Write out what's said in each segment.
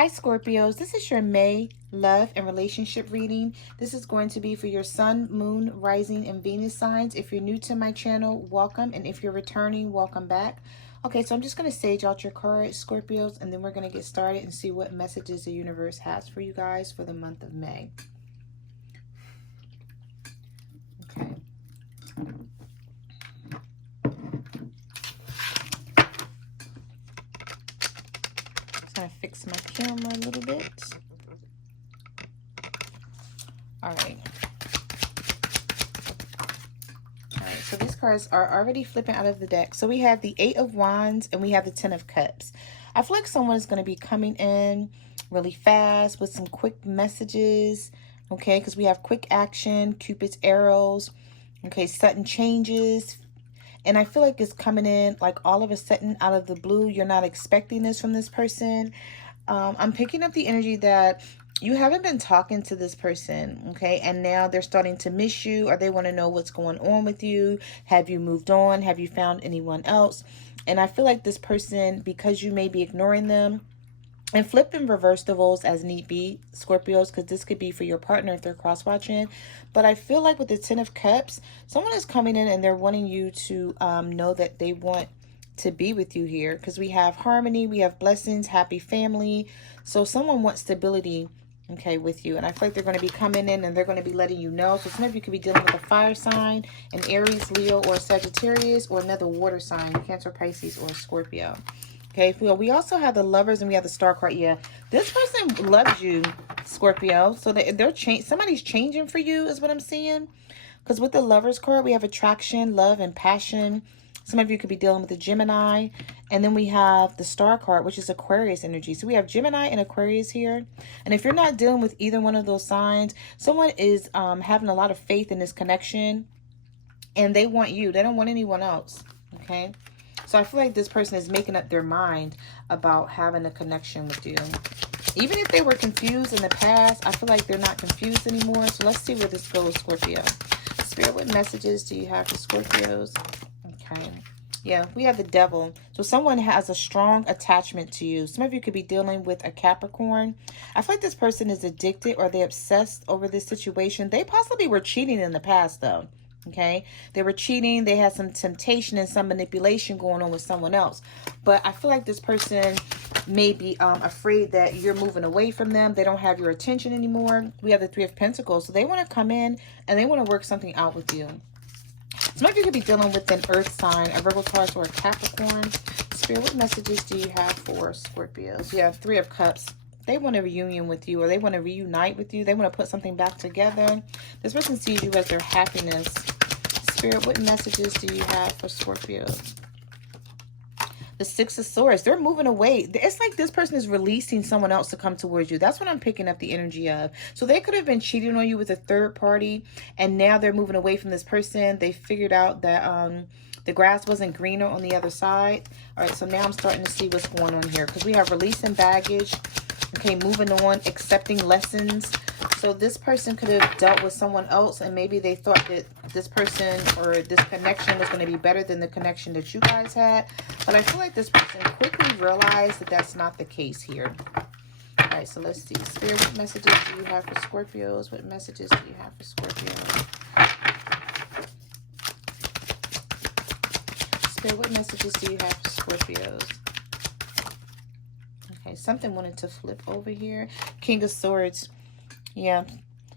Hi Scorpios, this is your May love and relationship reading. This is going to be for your sun, moon, rising, and Venus signs. If you're new to my channel, welcome. And if you're returning, welcome back. Okay, so I'm just going to sage out your cards, Scorpios, and then we're going to get started and see what messages the universe has for you guys for the month of May. Okay. Just going to fix my camera a little bit. All right. So these cards are already flipping out of the deck. So we have the Eight of Wands and we have the Ten of Cups. I feel like someone is going to be coming in really fast with some quick messages, okay? Because we have quick action, Cupid's arrows, okay, sudden changes. And I feel like it's coming in like all of a sudden out of the blue. You're not expecting this from this person. I'm picking up the energy that you haven't been talking to this person, okay? And now they're starting to miss you, or they want to know what's going on with you. Have you moved on? Have you found anyone else? And I feel like this person, because you may be ignoring them, and flip and reverse the roles as need be, Scorpios, because this could be for your partner if they're cross-watching. But I feel like with the Ten of Cups, someone is coming in and they're wanting you to know that they want to be with you here, because we have harmony, we have blessings, happy family. So someone wants stability, okay, with you. And I feel like they're going to be coming in and they're going to be letting you know. So some of you could be dealing with a fire sign, an Aries, Leo, or Sagittarius, or another water sign, Cancer, Pisces, or Scorpio. Okay, we also have the Lovers and we have the Star card. Yeah, this person loves you, Scorpio. So somebody's changing for you is what I'm seeing. Because with the Lovers card, we have attraction, love, and passion. Some of you could be dealing with a Gemini. And then we have the Star card, which is Aquarius energy. So we have Gemini and Aquarius here. And if you're not dealing with either one of those signs, someone is having a lot of faith in this connection. And they want you. They don't want anyone else. Okay. So I feel like this person is making up their mind about having a connection with you. Even if they were confused in the past, I feel like they're not confused anymore. So let's see where this goes, Scorpio. Spirit, what messages do you have for Scorpios? Okay. Yeah, we have the Devil. So someone has a strong attachment to you. Some of you could be dealing with a Capricorn. I feel like this person is addicted or they're obsessed over this situation. They possibly were cheating in the past, though. Okay, they were cheating. They had some temptation and some manipulation going on with someone else. But I feel like this person may be afraid that you're moving away from them. They don't have your attention anymore. We have the Three of Pentacles. So they want to come in and they want to work something out with you. Some of you could be dealing with an earth sign, a Virgo, Taurus, or a Capricorn. Spirit, what messages do you have for Scorpios? You have Three of Cups. They want a reunion with you, or they want to reunite with you. They want to put something back together. This person sees you as their happiness. Spirit, what messages do you have for Scorpios? The Six of Swords. They're moving away. It's like this person is releasing someone else to come towards you. That's what I'm picking up the energy of. So they could have been cheating on you with a third party, and now they're moving away from this person. They figured out that the grass wasn't greener on the other side. All right, so now I'm starting to see what's going on here, because we have releasing baggage. Okay, moving on, accepting lessons. So this person could have dealt with someone else, and maybe they thought that this person or this connection was going to be better than the connection that you guys had. But I feel like this person quickly realized that that's not the case here. All right, so let's see. Spirit, what messages do you have for Scorpios? What messages do you have for Scorpios? Spirit, what messages do you have for Scorpios? Okay, something wanted to flip over here. King of Swords. Yeah,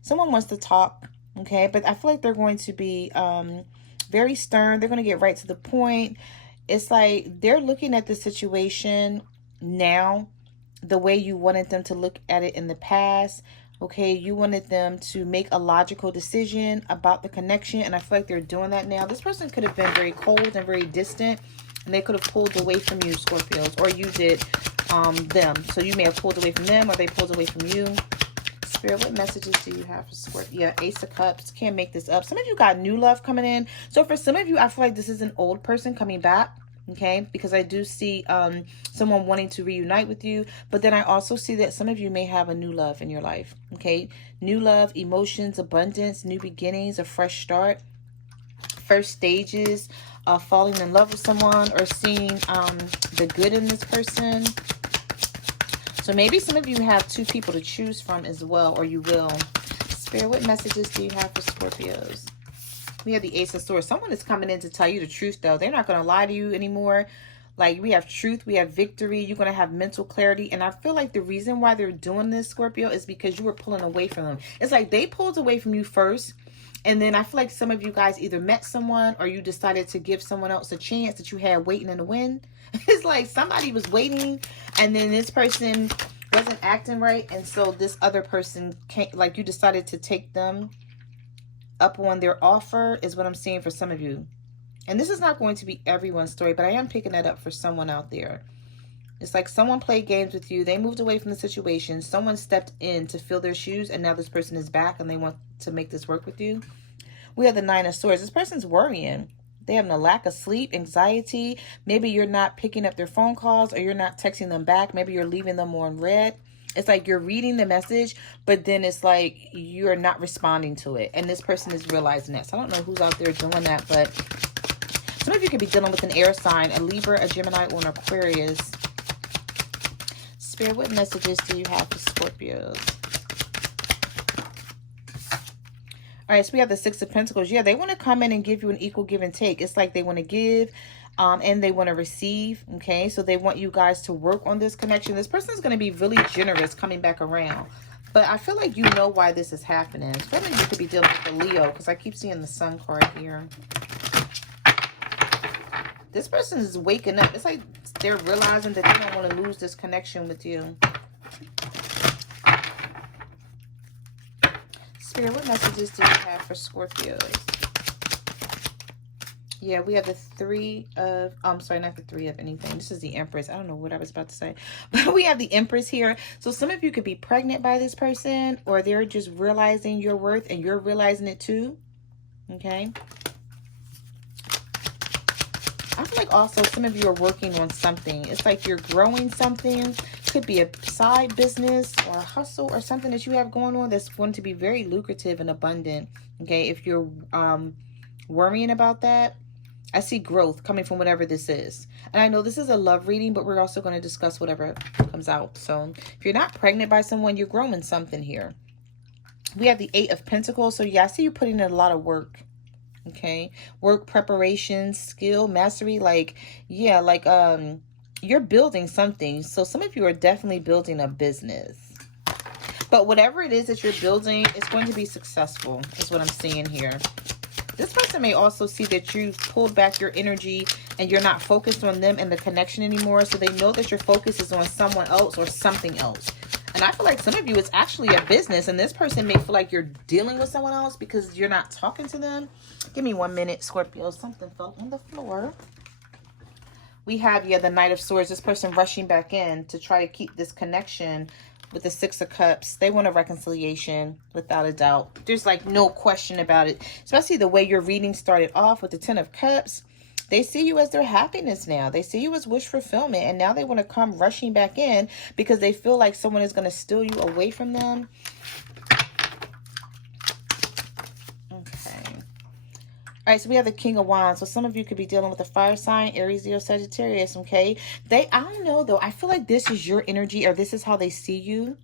someone wants to talk, okay? But I feel like they're going to be very stern. They're going to get right to the point. It's like they're looking at the situation now the way you wanted them to look at it in the past, okay? You wanted them to make a logical decision about the connection, and I feel like they're doing that now. This person could have been very cold and very distant, and they could have pulled away from you, Scorpios, or you did them. So you may have pulled away from them, or they pulled away from you. Spirit, what messages do you have for Scorpio? Yeah, Ace of Cups. Can't make this up. Some of you got new love coming in. So for some of you, I feel like this is an old person coming back. Okay, because I do see someone wanting to reunite with you. But then I also see that some of you may have a new love in your life. Okay, new love, emotions, abundance, new beginnings, a fresh start, first stages of falling in love with someone, or seeing the good in this person. So maybe some of you have 2 people to choose from as well, or you will. Spirit, what messages do you have for Scorpios? We have the Ace of Swords. Someone is coming in to tell you the truth, though. They're not going to lie to you anymore. Like, we have truth. We have victory. You're going to have mental clarity. And I feel like the reason why they're doing this, Scorpio, is because you were pulling away from them. It's like they pulled away from you first. And then I feel like some of you guys either met someone or you decided to give someone else a chance that you had waiting in the wind. It's like somebody was waiting and then this person wasn't acting right. And so this other person came, like you decided to take them up on their offer is what I'm seeing for some of you. And this is not going to be everyone's story, but I am picking that up for someone out there. It's like someone played games with you. They moved away from the situation. Someone stepped in to fill their shoes and now this person is back and they want to make this work with you. We have the 9 of Swords. This person's worrying. They have a lack of sleep, anxiety. Maybe you're not picking up their phone calls or you're not texting them back. Maybe you're leaving them on red. It's like you're reading the message, but then it's like you're not responding to it. And this person is realizing that. So I don't know who's out there doing that, but some of you could be dealing with an air sign, a Libra, a Gemini, or an Aquarius. Spirit, what messages do you have for Scorpios? All right, so we have the 6 of Pentacles. Yeah, they want to come in and give you an equal give and take. It's like they want to give and they want to receive, okay? So they want you guys to work on this connection. This person is going to be really generous coming back around. But I feel like you know why this is happening. Especially you could be dealing with the Leo because I keep seeing the Sun card here. This person is waking up. It's like they're realizing that they don't want to lose this connection with you. Spirit, what messages do you have for Scorpios? Yeah, we have the 3 of, I'm sorry, not the 3 of anything. This is the Empress. I don't know what I was about to say. But we have the Empress here. So some of you could be pregnant by this person or they're just realizing your worth and you're realizing it too. Okay. I feel like also some of you are working on something. It's like you're growing something. Could be a side business or a hustle or something that you have going on that's going to be very lucrative and abundant. Okay, if you're worrying about that, I see growth coming from whatever this is. And I know this is a love reading, but we're also going to discuss whatever comes out. So if you're not pregnant by someone, you're growing something here. We have the 8 of Pentacles. So yeah, I see you putting in a lot of work. Okay, work, preparation, skill, mastery. Like, yeah, like you're building something. So some of you are definitely building a business. But whatever it is that you're building, it's going to be successful, is what I'm seeing here. This person may also see that you've pulled back your energy and you're not focused on them and the connection anymore. So they know that your focus is on someone else or something else. And I feel like some of you, it's actually a business. And this person may feel like you're dealing with someone else because you're not talking to them. Give me 1 minute, Scorpio. Something fell on the floor. We have, yeah, the Knight of Swords. This person rushing back in to try to keep this connection with the 6 of Cups. They want a reconciliation without a doubt. There's like no question about it. Especially the way your reading started off with the 10 of Cups. They see you as their happiness now. They see you as wish fulfillment. And now they want to come rushing back in because they feel like someone is going to steal you away from them. Okay. All right, so we have the King of Wands. So some of you could be dealing with a fire sign, Aries, Leo, Sagittarius, okay? I don't know, though. I feel like this is your energy or this is how they see you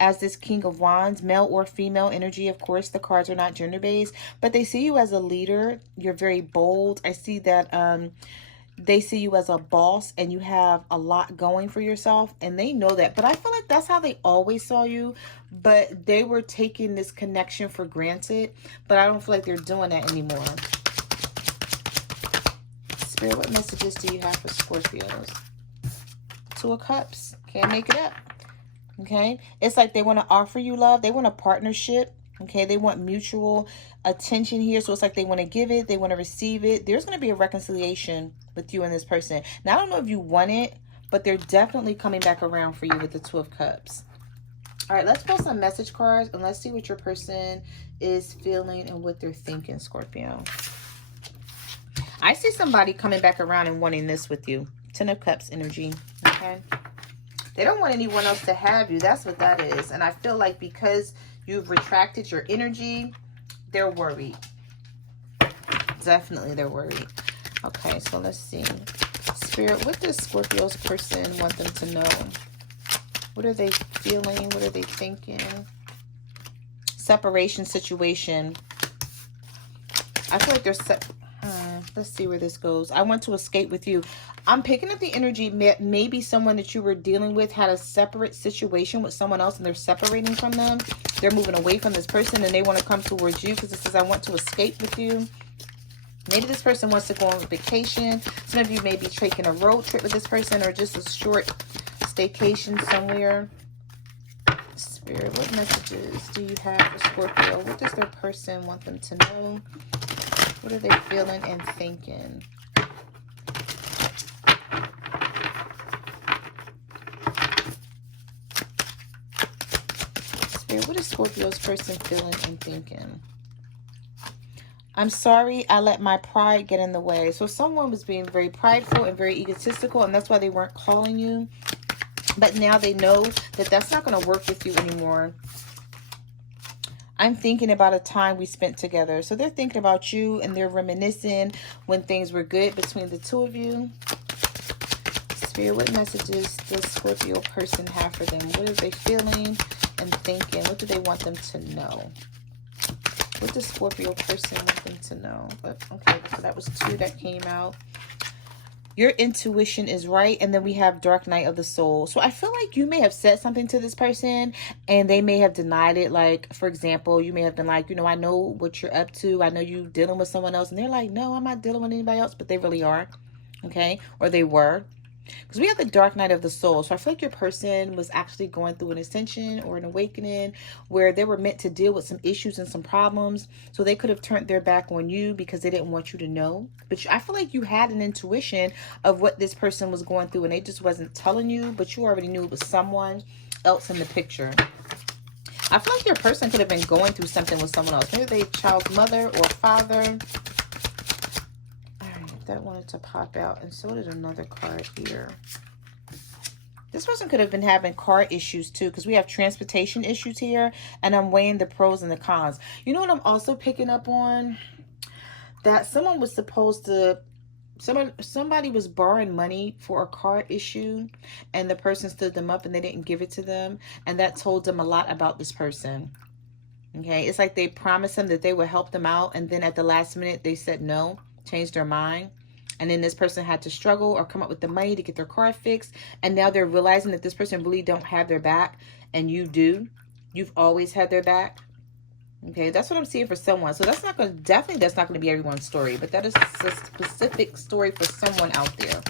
as this King of Wands, male or female energy. Of course, the cards are not gender-based, but they see you as a leader. You're very bold. I see that they see you as a boss and you have a lot going for yourself and they know that. But I feel like that's how they always saw you, but they were taking this connection for granted, but I don't feel like they're doing that anymore. Spirit, what messages do you have for Scorpios? 2 of Cups. Can't make it up. Okay, it's like they want to offer you love. They want a partnership. Okay, they want mutual attention here. So it's like they want to give it, they want to receive it. There's going to be a reconciliation with you and this person. Now, I don't know if you want it, but they're definitely coming back around for you with the 2 of Cups. All right, let's pull some message cards and let's see what your person is feeling and what they're thinking, Scorpio. I see somebody coming back around and wanting this with you. 10 of Cups energy. Okay. They don't want anyone else to have you. That's what that is. And I feel like because you've retracted your energy, they're worried. Definitely they're worried. Okay, so let's see. Spirit, what does Scorpio's person want them to know? What are they feeling? What are they thinking? Separation situation. I feel like there's... let's see where this goes. I want to escape with you. I'm picking up the energy. Maybe someone that you were dealing with had a separate situation with someone else and they're separating from them. They're moving away from this person and they want to come towards you because it says, I want to escape with you. Maybe this person wants to go on vacation. Some of you may be taking a road trip with this person or just a short staycation somewhere. Spirit, what messages do you have for Scorpio? What does their person want them to know? What are they feeling and thinking? Spirit, what is Scorpio's person feeling and thinking? I'm sorry I let my pride get in the way. So someone was being very prideful and very egotistical, and that's why they weren't calling you. But now they know that that's not going to work with you anymore. I'm thinking about a time we spent together. So they're thinking about you and they're reminiscing when things were good between the two of you. Spirit, what messages does Scorpio person have for them? What are they feeling and thinking? What do they want them to know? What does Scorpio person want them to know? But okay, so that was 2 that came out. Your intuition is right. And then we have Dark Night of the Soul. So I feel like you may have said something to this person and they may have denied it. Like, for example, you may have been like, you know, I know what you're up to. I know you dealing with someone else. And they're like, no, I'm not dealing with anybody else. But they really are. Okay. Or they were. Because we have the Dark Night of the Soul. So I feel like your person was actually going through an ascension or an awakening where they were meant to deal with some issues and some problems. So they could have turned their back on you because they didn't want you to know. But I feel like you had an intuition of what this person was going through and they just wasn't telling you, but you already knew it was someone else in the picture. I feel like your person could have been going through something with someone else. Maybe they child's mother or father. That wanted to pop out, and so did another card here. This person could have been having car issues too, because we have transportation issues here, and I'm weighing the pros and the cons. You know what I'm also picking up on? That someone was supposed to, somebody was borrowing money for a car issue, and the person stood them up and they didn't give it to them, and that told them a lot about this person. Okay, it's like they promised them that they would help them out, and then at the last minute they said no, changed their mind. And then this person had to struggle or come up with the money to get their car fixed. And now they're realizing that this person really don't have their back. And you do. You've always had their back. Okay, that's what I'm seeing for someone. So that's not going to, definitely that's not going to be everyone's story. But that is a specific story for someone out there.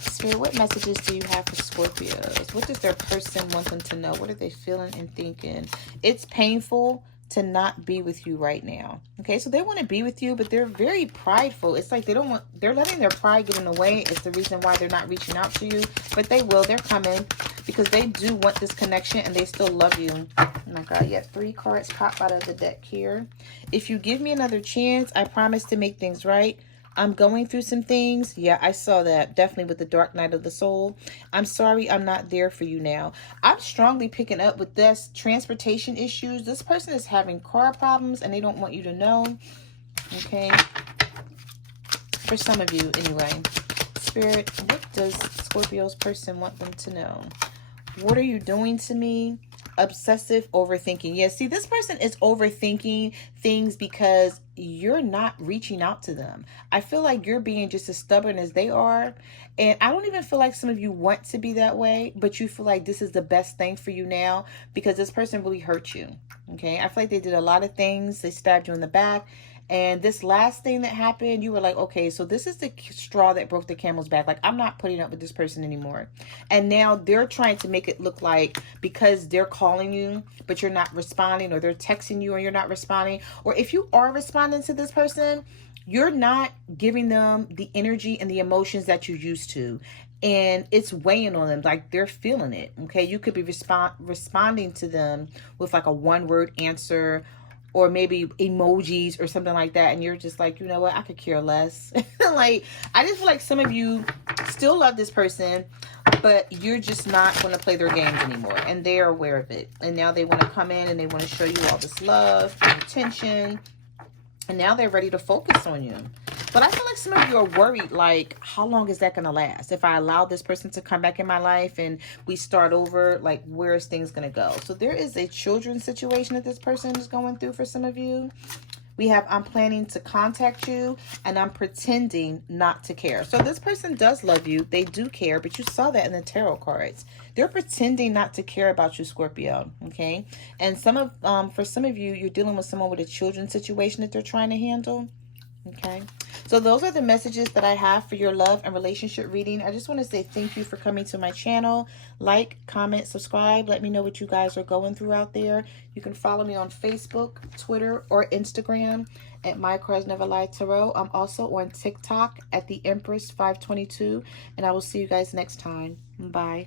Spirit, what messages do you have for Scorpios? What does their person want them to know? What are they feeling and thinking? It's painful to not be with you right now. Okay, so they want to be with you, but they're very prideful. It's like they don't want, they're letting their pride get in the way. It's the reason why they're not reaching out to you, but they will. They're coming because they do want this connection and they still love you. Oh my God, you have 3 cards pop out of the deck here. If you give me another chance, I promise to make things right. I'm going through some things. Yeah, I saw that. Definitely with the Dark Night of the Soul. I'm sorry I'm not there for you now. I'm strongly picking up with this transportation issues. This person is having car problems and they don't want you to know. Okay. For some of you anyway. Spirit, what does Scorpio's person want them to know? What are you doing to me? Obsessive overthinking. Yeah, see, this person is overthinking things because you're not reaching out to them. I feel like you're being just as stubborn as they are. And I don't even feel like some of you want to be that way, but you feel like this is the best thing for you now because this person really hurt you. Okay, I feel like they did a lot of things. They stabbed you in the back. And this last thing that happened, you were like, okay, so this is the straw that broke the camel's back. Like, I'm not putting up with this person anymore. And now they're trying to make it look like because they're calling you, but you're not responding, or they're texting you and you're not responding. Or if you are responding to this person, you're not giving them the energy and the emotions that you used to. And it's weighing on them, like they're feeling it. Okay, you could be responding to them with like a 1-word answer, or maybe emojis or something like that. And you're just like, you know what? I could care less. Like, I just feel like some of you still love this person, but you're just not going to play their games anymore. And they're aware of it. And now they want to come in and they want to show you all this love and attention. And now they're ready to focus on you. But I feel like some of you are worried, like, how long is that going to last? If I allow this person to come back in my life and we start over, like, where is things going to go? So there is a children's situation that this person is going through for some of you. We have, I'm planning to contact you, and I'm pretending not to care. So this person does love you. They do care, but you saw that in the tarot cards. They're pretending not to care about you, Scorpio, okay? And for some of you, you're dealing with someone with a children's situation that they're trying to handle. Okay, so those are the messages that I have for your love and relationship reading. I just want to say thank you for coming to my channel. Like, comment, subscribe. Let me know what you guys are going through out there. You can follow me on Facebook, Twitter, or Instagram at My Cards Never Lie Tarot. I'm also on TikTok at the Empress 522, and I will see you guys next time. Bye.